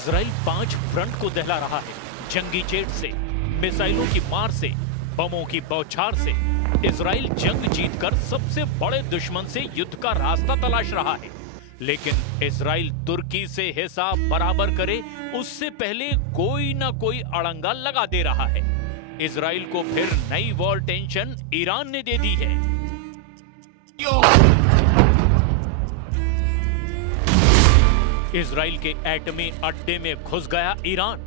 Israel 5 front को दहला रहा है। जंगी जेट से, मिसाइलों की मार से, बमों की बौछार से इजराइल जंग जीतकर सबसे बड़े दुश्मन से युद्ध का रास्ता तलाश रहा है। लेकिन इजराइल तुर्की से हिसाब बराबर करे उससे पहले कोई ना कोई अड़ंगा लगा दे रहा है। इजराइल को फिर नई वॉर टेंशन ईरान ने दे दी है। इजराइल के एटमी अड्डे में घुस गया ईरान।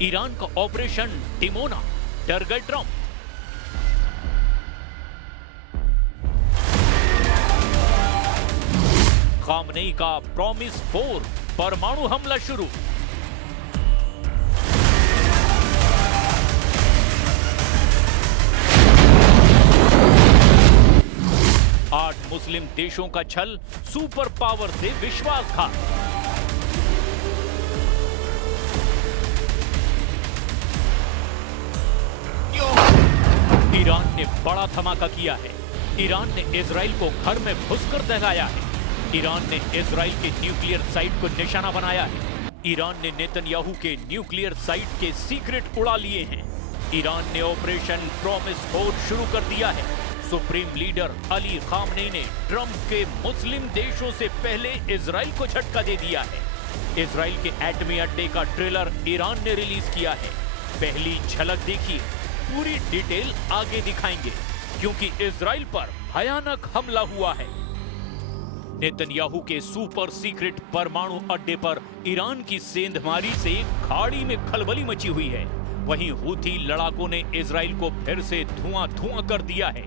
ईरान का ऑपरेशन डिमोना, डर गए ट्रंप। खामनेई का प्रॉमिस 4 परमाणु हमला शुरू। आठ मुस्लिम देशों का छल, सुपर पावर से विश्वासघात। ईरान ने बड़ा धमाका किया है। ईरान ने इजराइल को घर में घुसकर दहलाया है। ईरान ने इजराइल के न्यूक्लियर साइट को निशाना बनाया है। ईरान ने नेतन्याहू के न्यूक्लियर साइट के सीक्रेट उड़ा लिए हैं। ईरान ने ऑपरेशन प्रॉमिस 4 शुरू कर दिया है। सुप्रीम लीडर अली खामनेई ने ट्रंप के मुस्लिम देशों से पहले इजराइल को झटका दे दिया है। इजराइल के एटमी अड्डे का ट्रेलर ईरान ने रिलीज किया है। पहली झलक देखिए, पूरी डिटेल आगे दिखाएंगे क्योंकि इजराइल पर भयानक हमला हुआ है। नेतन्याहू के सुपर सीक्रेट परमाणु अड्डे पर ईरान की सेंधमारी से खाड़ी में खलबली मची हुई है। वहीं हूथी लड़ाकों ने इजराइल को फिर से धुआं कर दिया है।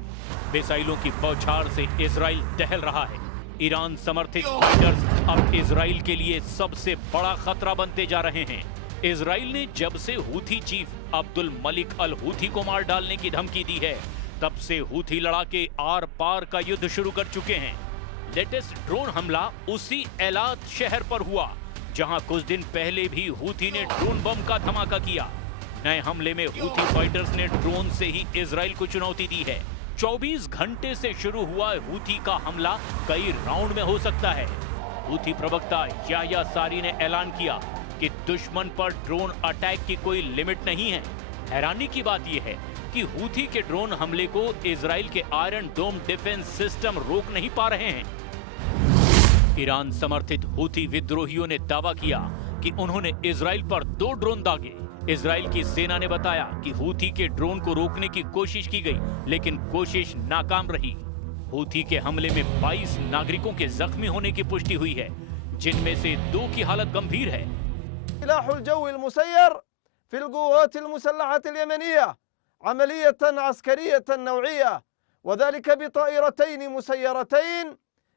मिसाइलों की बौछार से इजराइल दहल रहा है। ईरान समर्थित फाइटर्स अब इजराइल के लिए सबसे बड़ा खतरा बनते जा रहे हैं। इजराइल ने जब से हूथी चीफ अब्दुल मलिक अल हूथी को मार डालने की धमकी दी है, तब से हूथी लड़ाके आर पार का युद्ध शुरू कर चुके हैं। लेटेस्ट ड्रोन हमला उसी एलात शहर पर हुआ, जहां कुछ दिन पहले भी हूथी ने ड्रोन बम का धमाका किया। नए हमले में हूथी फाइटर्स ने ड्रोन से ही इजराइल को चुनौती दी है। 24 घंटे से शुरू हुआ हूथी का हमला कई राउंड में हो सकता है। हूथी प्रवक्ता याह्या सारी ने ऐलान किया कि दुश्मन पर ड्रोन अटैक की कोई लिमिट नहीं है। हैरानी की बात यह है कि हूथी के ड्रोन हमले को इजराइल के आयरन डोम डिफेंस सिस्टम रोक नहीं पा रहे हैं। ईरान समर्थित हूथी विद्रोहियों ने दावा किया कि उन्होंने इजराइल पर 2 ड्रोन दागे। इजराइल की सेना ने बताया कि हूथी के ड्रोन को रोकने की कोशिश की गई, लेकिन कोशिश नाकाम रही। हूथी के हमले में 22 नागरिकों के जख्मी होने की पुष्टि हुई है, जिनमें से 2 की हालत गंभीर है। सिलाहुल जव्वी मुसय्यर फिल क़ुव्वात मुसल्लहत यमनिया अमलियतन अस्करियतन नौइया वज़ालिका बिताइरतैन मुसय्यरतैन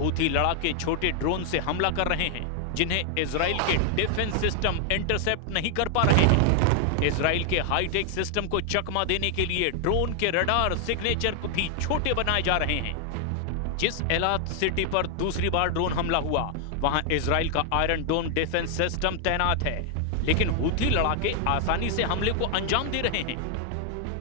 हूथी लड़ाके छोटे ड्रोन से हमला कर रहे हैं, जिन्हें इजराइल के डिफेंस सिस्टम इंटरसेप्ट नहीं कर पा रहे हैं। इजराइल के हाईटेक सिस्टम को चकमा देने के लिए ड्रोन के रडार सिग्नेचर को भी छोटे बनाए जा रहे हैं। जिस एलात सिटी पर दूसरी बार ड्रोन हमला हुआ, वहां इजराइल का आयरन डोम डिफेंस सिस्टम तैनात है, लेकिन हूथी लड़ाके आसानी से हमले को अंजाम दे रहे हैं।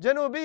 जनूबी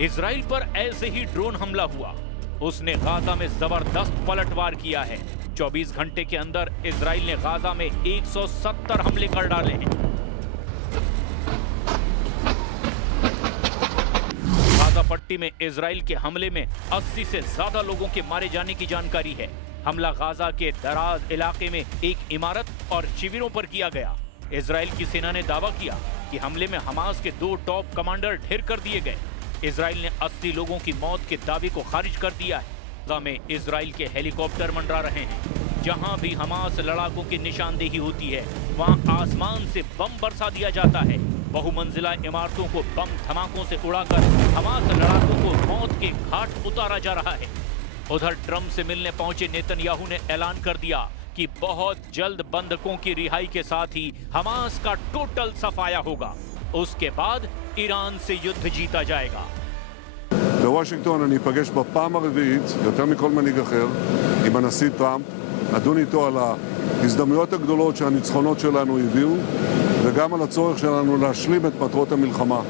इजराइल पर ऐसे ही ड्रोन हमला हुआ। उसने गाजा में जबरदस्त पलटवार किया है। 24 घंटे के अंदर इजराइल ने गाजा में 170 हमले कर डाले हैं। गाजा पट्टी में इजराइल के हमले में 80 से ज्यादा लोगों के मारे जाने की जानकारी है। हमला गाजा के दराज इलाके में एक इमारत और शिविरों पर किया गया। इजराइल की सेना ने दावा किया कि हमले में हमास के 2 टॉप कमांडर ढेर कर दिए गए। इजराइल ने 80 लोगों की मौत के दावे को खारिज कर दिया है। गाजा में इजराइल के हेलीकॉप्टर मंडरा रहे हैं। जहां भी हमास लड़ाकों की निशानदेही होती है वहां आसमान से बम बरसा दिया जाता है। बहुमंजिला इमारतों को बम धमाकों से उड़ाकर हमास लड़ाकों को मौत के घाट उतारा जा रहा है। उधर ट्रंप से मिलने पहुंचे नेतन्याहू ने ऐलान कर दिया कि बहुत जल्द बंधकों की रिहाई के साथ ही हमास का टोटल सफाया होगा। उसके बाद ईरान से युद्ध जीता जाएगा। בוושינגטון אני אפגש בפעם הרביעית, יותר מכל מנהיג אחר, עם הנשיא טראמפ, נדון איתו על ההזדמנויות הגדולות שהניצחונות שלנו הביאו, וגם על הצורך שלנו להשלים את מטרות המלחמה.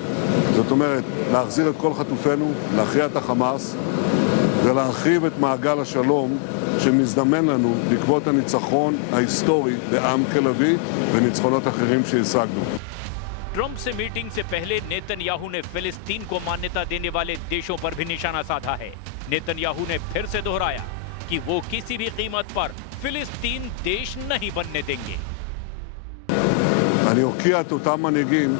זאת אומרת, להחזיר את כל חטופינו, להכריע את החמאס, ולהרחיב את מעגל השלום שמזדמן לנו בעקבות הניצחון ההיסטורי בעם כלבי וניצחונות אחרים שהשגנו. ट्रंप से मीटिंग से पहले नेतन्याहू ने फिलिस्तीन को मान्यता देने वाले देशों पर भी निशाना साधा है। नेतन्याहू ने फिर से दोहराया कि वो किसी भी कीमत पर फिलिस्तीन देश नहीं बनने देंगे। אני אוקיע את אותם מנהיגים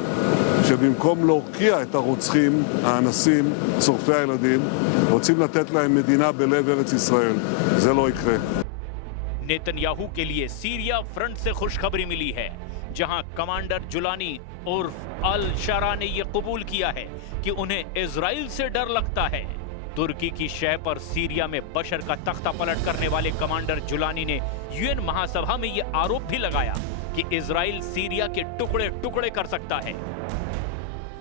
שבמקום להוקיע את הרוצחים, האנסים, שורפי הילדים, רוצים לתת להם מדינה בלב ארץ ישראל. זה לא יקרה. नेतन्याहू के लिए सीरिया फ्रंट से खुशखबरी मिली है, जहां कमांडर जुलानी उर्फ अल शरा ने यह कबूल किया है कि उन्हें इजराइल से डर लगता है। तुर्की की शह पर सीरिया में बशर का तख्ता पलट करने वाले कमांडर जुलानी ने यूएन महासभा में यह आरोप भी लगाया कि इजराइल सीरिया के टुकड़े टुकड़े कर सकता है।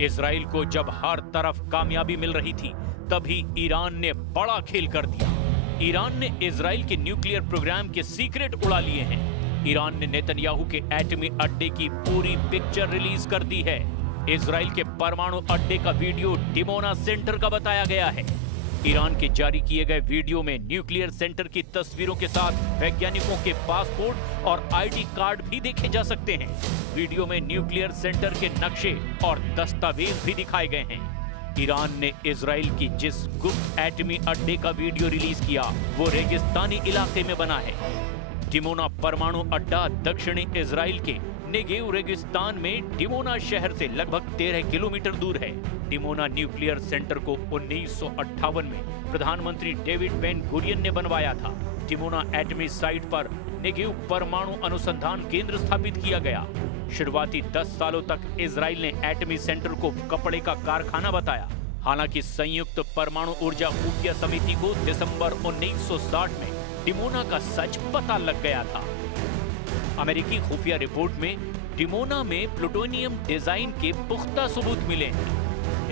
इजराइल को जब हर तरफ कामयाबी मिल रही थी तभी ईरान ने बड़ा खेल कर दिया। ईरान ने इजराइल के न्यूक्लियर प्रोग्राम के सीक्रेट उड़ा लिए हैं। ईरान ने नेतन्याहू के एटमी अड्डे की पूरी पिक्चर रिलीज कर दी है। इजराइल के परमाणु अड्डे का वीडियो डिमोना सेंटर का बताया गया है। ईरान के जारी किए गए वीडियो में न्यूक्लियर सेंटर की तस्वीरों के साथ वैज्ञानिकों के पासपोर्ट और आईडी कार्ड भी देखे जा सकते हैं। वीडियो में न्यूक्लियर सेंटर के नक्शे और दस्तावेज भी दिखाए गए हैं। ईरान ने इजराइल की जिस गुप्त एटमी अड्डे का वीडियो रिलीज किया वो रेगिस्तानी इलाके में बना है। डिमोना परमाणु अड्डा दक्षिणी इजराइल के नेगेव रेगिस्तान में डिमोना शहर से लगभग 13 किलोमीटर दूर है। डिमोना न्यूक्लियर सेंटर को 1958 में प्रधानमंत्री डेविड बेन गुरियन ने बनवाया था। डिमोना एटमी साइट पर नेगेव परमाणु अनुसंधान केंद्र स्थापित किया गया। शुरुआती 10 सालों तक इजराइल ने एटमी सेंटर को कपड़े का कारखाना बताया। हालांकि संयुक्त परमाणु ऊर्जा खुफिया समिति को दिसंबर 1960 में डिमोना का सच पता लग गया था। अमेरिकी खुफिया रिपोर्ट में डिमोना में प्लूटोनियम डिजाइन के पुख्ता सबूत मिले हैं।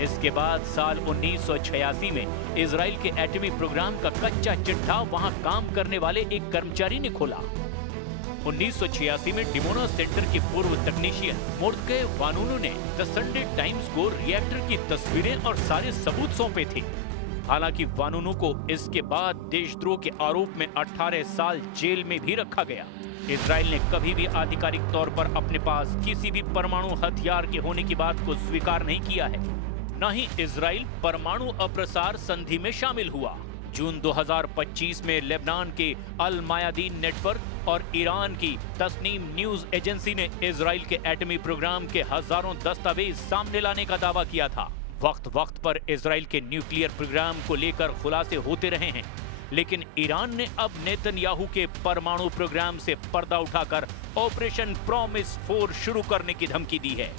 इसके बाद साल 1986 में इजराइल के एटमी प्रोग्राम का कच्चा चिट्ठा वहां काम करने वाले एक कर्मचारी ने खोला। 1986 में डिमोना सेंटर के पूर्व तकनीशियन मोर्दके वानुनु ने द संडे टाइम्स को रिएक्टर की तस्वीरें और सारे सबूत सौंपे थे। हालांकि वानुनु को इसके बाद देशद्रोह के आरोप में 18 साल जेल में भी रखा गया। इजराइल ने कभी भी आधिकारिक तौर पर अपने पास किसी भी परमाणु हथियार के होने की बात को स्वीकार नहीं किया है। न ही इजराइल परमाणु अप्रसार संधि में शामिल हुआ। जून 2025 में लेबनान के अल मायादीन नेटवर्क और ईरान की तस्नीम न्यूज एजेंसी ने इजराइल के एटमी प्रोग्राम के हजारों दस्तावेज सामने लाने का दावा किया था। वक्त वक्त पर इजराइल के न्यूक्लियर प्रोग्राम को लेकर खुलासे होते रहे हैं, लेकिन ईरान ने अब नेतन्याहू के परमाणु प्रोग्राम से पर्दा उठाकर ऑपरेशन प्रॉमिस 4 शुरू करने की धमकी दी है।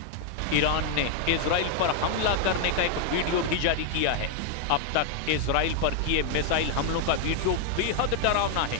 ईरान ने इजराइल पर हमला करने का एक वीडियो भी जारी किया है। अब तक इजराइल पर किए मिसाइल हमलों का वीडियो बेहद डरावना है।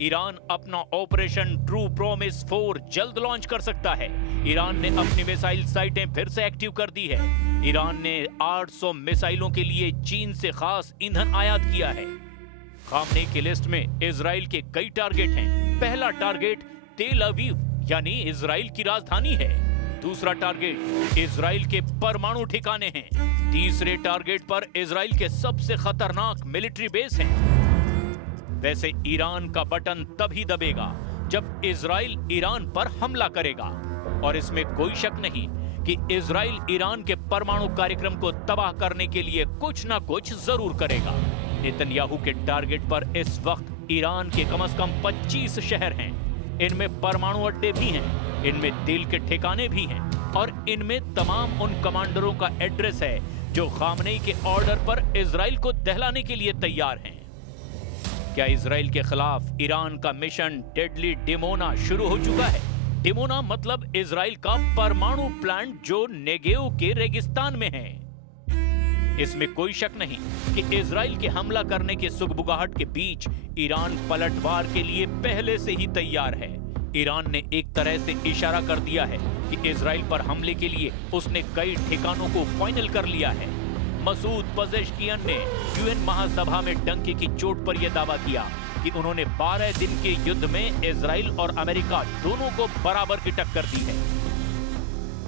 ईरान अपना ऑपरेशन ट्रू प्रॉमिस 4 जल्द लॉन्च कर सकता है। ईरान ने अपनी मिसाइल साइटें फिर से एक्टिव कर दी है। ईरान ने 800 मिसाइलों के लिए चीन से खास ईंधन आयात किया है। खामनेई की लिस्ट में इजराइल के कई टारगेट हैं। पहला टारगेट तेल अवीव यानी इजराइल की राजधानी है। दूसरा टारगेट इजराइल के परमाणु ठिकाने हैं। तीसरे टारगेट पर इजराइल के सबसे खतरनाक मिलिट्री बेस हैं। वैसे ईरान का बटन तभी दबेगा जब इजराइल ईरान पर हमला करेगा, और इसमें कोई शक नहीं कि इजराइल ईरान के परमाणु कार्यक्रम को तबाह करने के लिए कुछ ना कुछ जरूर करेगा। नेतन्याहू के टारगेट पर इस वक्त ईरान के कम से कम 25 शहर हैं। इनमें परमाणु अड्डे भी हैं, इनमें तेल के ठिकाने भी हैं, और इनमें तमाम उन कमांडरों का एड्रेस है जो खामनेई के ऑर्डर पर इजराइल को दहलाने के लिए तैयार हैं। क्या इजराइल के खिलाफ ईरान का मिशन डेडली डिमोना शुरू हो चुका है? डिमोना मतलब इजराइल का परमाणु प्लांट जो नेगेव के रेगिस्तान में है। इसमें कोई शक नहीं कि इजराइल के हमला करने के सुगबुगाहट के बीच ईरान पलटवार के लिए पहले से ही तैयार है। ईरान ने एक तरह से इशारा कर दिया है कि इजराइल पर हमले के लिए उसने कई ठिकानों को फाइनल कर लिया है। मसूद पजेश्कियन ने यूएन महासभा में डंके की चोट पर यह दावा किया कि उन्होंने 12 दिन के युद्ध में इजराइल और अमेरिका दोनों को बराबर की टक्कर दी है।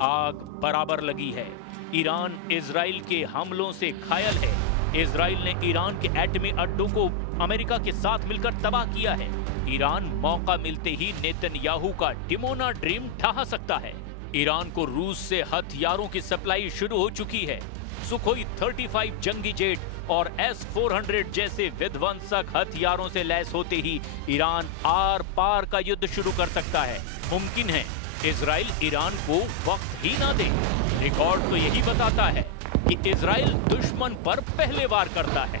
आग बराबर लगी है। ईरान इजराइल के हमलों से घायल है। इजराइल ने ईरान के एटमी अड्डों को अमेरिका के साथ मिलकर तबाह किया है। ईरान मौका मिलते ही नेतन्याहू का डिमोना ड्रीम ढहा सकता है। ईरान को रूस से हथियारों की सप्लाई शुरू हो चुकी है। सुखोई 35 जंगी जेट और S-400 जैसे विध्वंसक हथियारों से लैस होते ही ईरान आर पार का युद्ध शुरू कर सकता है। मुमकिन है इजराइल ईरान को वक्त ही ना दे। रिकॉर्ड तो यही बताता है कि इजराइल दुश्मन पर पहले वार करता है।